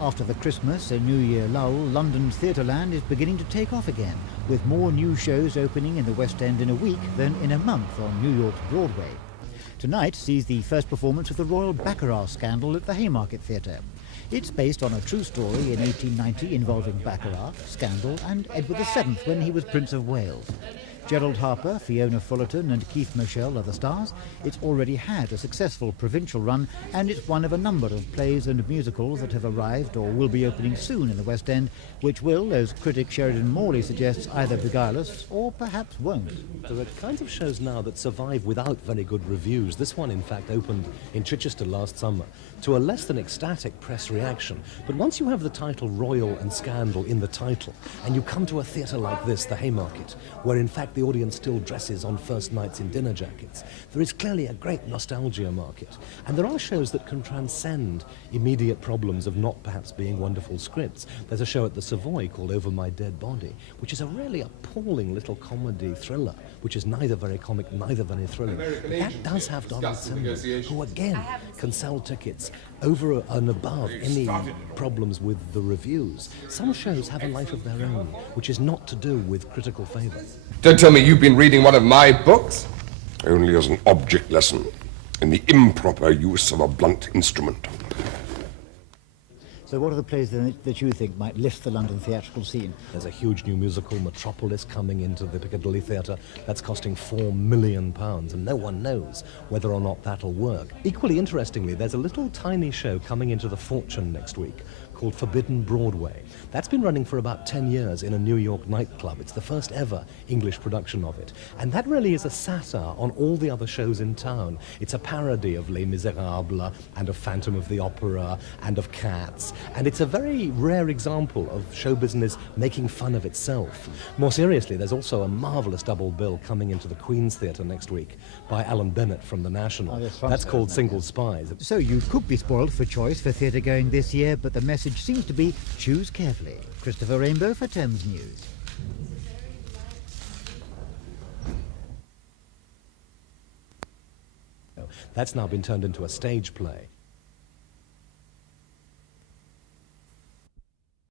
After the Christmas and New Year lull, London's Theatreland is beginning to take off again, with more new shows opening in the West End in a week than in a month on New York's Broadway. Tonight sees the first performance of the Royal Baccarat scandal at the Haymarket Theatre. It's based on a true story in 1890 involving Baccarat, scandal and Edward VII when he was Prince of Wales. Gerald Harper, Fiona Fullerton and Keith Michelle are the stars. It's already had a successful provincial run, and it's one of a number of plays and musicals that have arrived or will be opening soon in the West End, which will, as critic Sheridan Morley suggests, either beguile us or perhaps won't. There are kinds of shows now that survive without very good reviews. This one, in fact, opened in Chichester last summer to a less than ecstatic press reaction. But once you have the title Royal and Scandal in the title, and you come to a theatre like this, the Haymarket, where in fact the audience still dresses on first nights in dinner jackets, there is clearly a great nostalgia market. And there are shows that can transcend immediate problems of not perhaps being wonderful scripts. There's a show at the Savoy called Over My Dead Body, which is a really appalling little comedy thriller, which is neither very comic, neither very thrilling. But that does have Donald Simmons, who again can sell tickets over and above any problems with the reviews. Some shows have a life of their own, which is not to do with critical favour. Don't tell me you've been reading one of my books. Only as an object lesson in the improper use of a blunt instrument. So what are the plays that you think might lift the London theatrical scene? There's a huge new musical, Metropolis, coming into the Piccadilly Theatre. That's costing £4 million, and no one knows whether or not that'll work. Equally interestingly, there's a little tiny show coming into the Fortune next week called Forbidden Broadway. That's been running for about 10 years in a New York nightclub. It's the first ever English production of it. And that really is a satire on all the other shows in town. It's a parody of Les Miserables and of Phantom of the Opera and of Cats. And it's a very rare example of show business making fun of itself. More seriously, there's also a marvellous double bill coming into the Queen's Theatre next week by Alan Bennett from The National. That's called Single Spies. So you could be spoiled for choice for theatre going this year, but the message seems to be choose carefully. Christopher Rainbow for Thames News. That's now been turned into a stage play.